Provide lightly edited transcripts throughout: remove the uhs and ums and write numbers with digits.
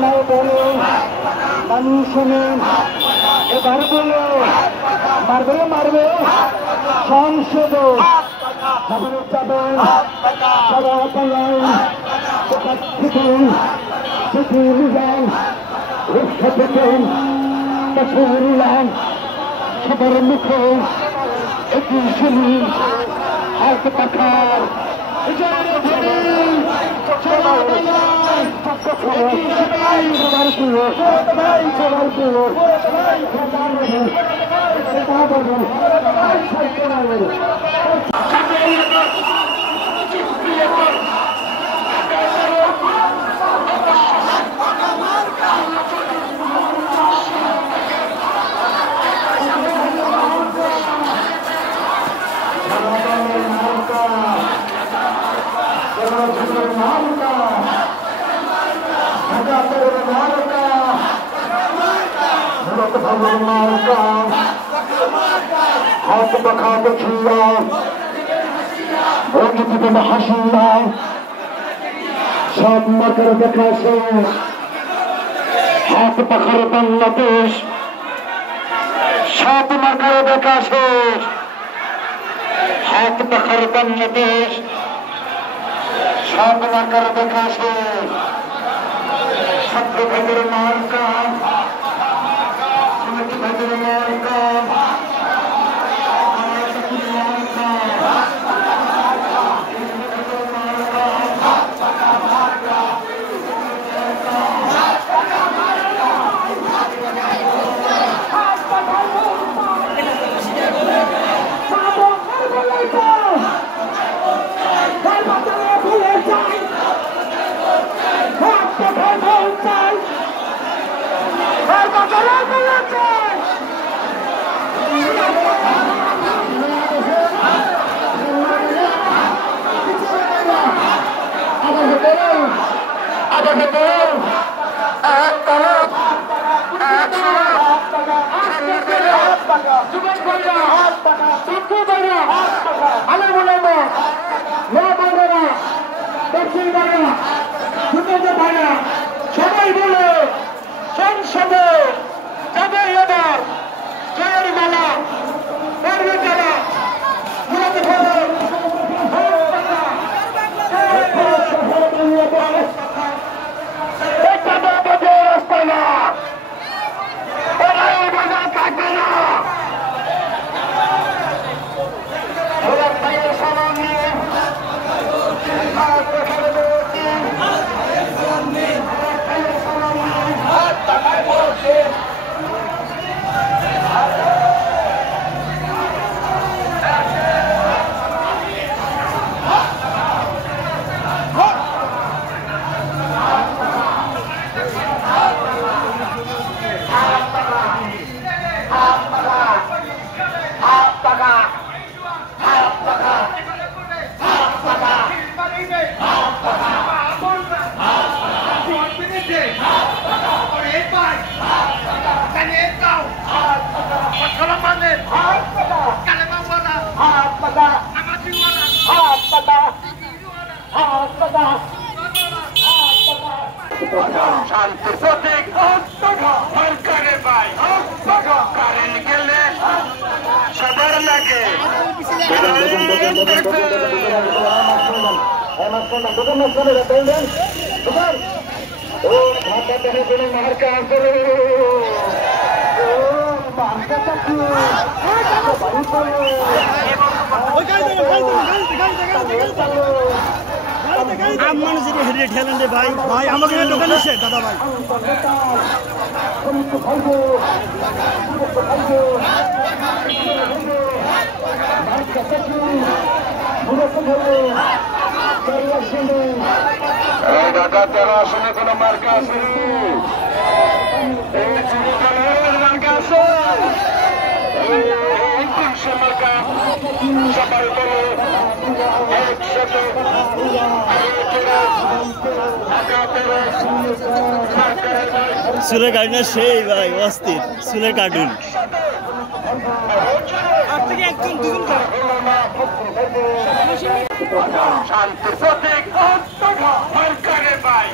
মেলায় বলে মানুষ শোনেন এবার বলে মারবে মারবে সংসদ যাবেন সারা পালায় সবার মুখে একই শুনি হাত পাখার হাত পাখা দেখিয়া হাসিয়া সব মাকের দেখা শেষ হাত পাখার বাংলাদেশ সব মাকের দেখা শেষ হাত পাখার বাংলাদেশ সব মাকের দেখা শেষ ছাত্র ভাইদের মার্কা ভাইদের মার্কা সবাই বলে সংসদে যাবে এবার জয়ের মালা পড়বে যারা রাস্তায় না থাকবে না শান্তি প্রতীক সরকারের ভাই কারেন্ট গেলে সবার লাগে মানুষের হেরিয়ে ঠেলেন রে ভাই ভাই আমাকে দোকান এসে দাদা ভাই ঢাকা 13 আসনে কোন মার্কা আছে মার্কা আছে সবাই বলে একসাথে চুলের কার্টুন সেই ভাই অস্থির চুলের কার্টুন শান্তির প্রতীক সরকারের ভাই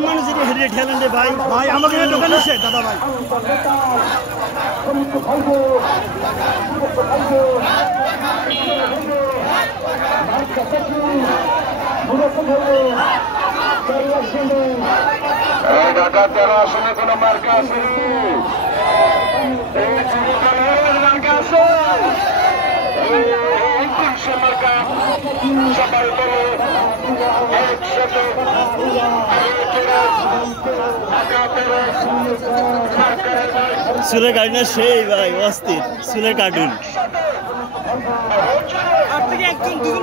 মানুষ হেরিয়ে ঠেলেন রে ভাই ভাই আমাকে দোকান এসে দাদা ভাই ঢাকা 13 আসনে কোন মার্কা আছে মার্কা আছে মার্কা সবাই বলে একসাথে চুলের কার্টুন সেই ভাই অস্থির চুলের কার্টুন একজন দুজন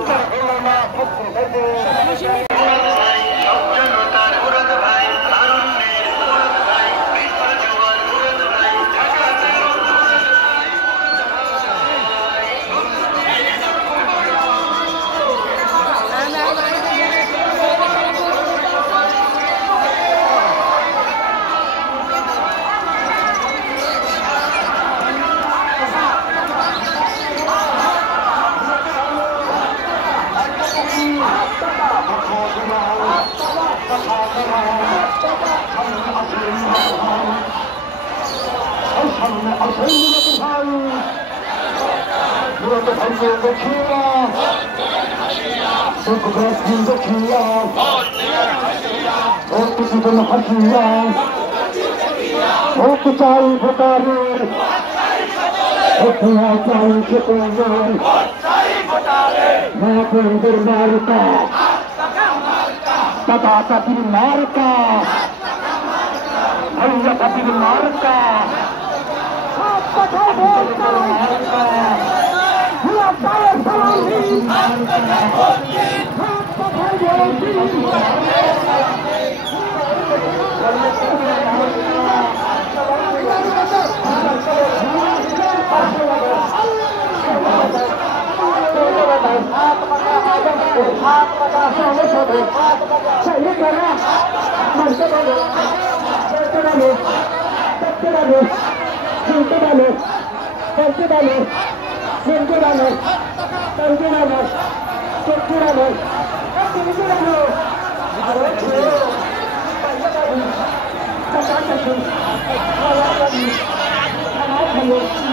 Thank you.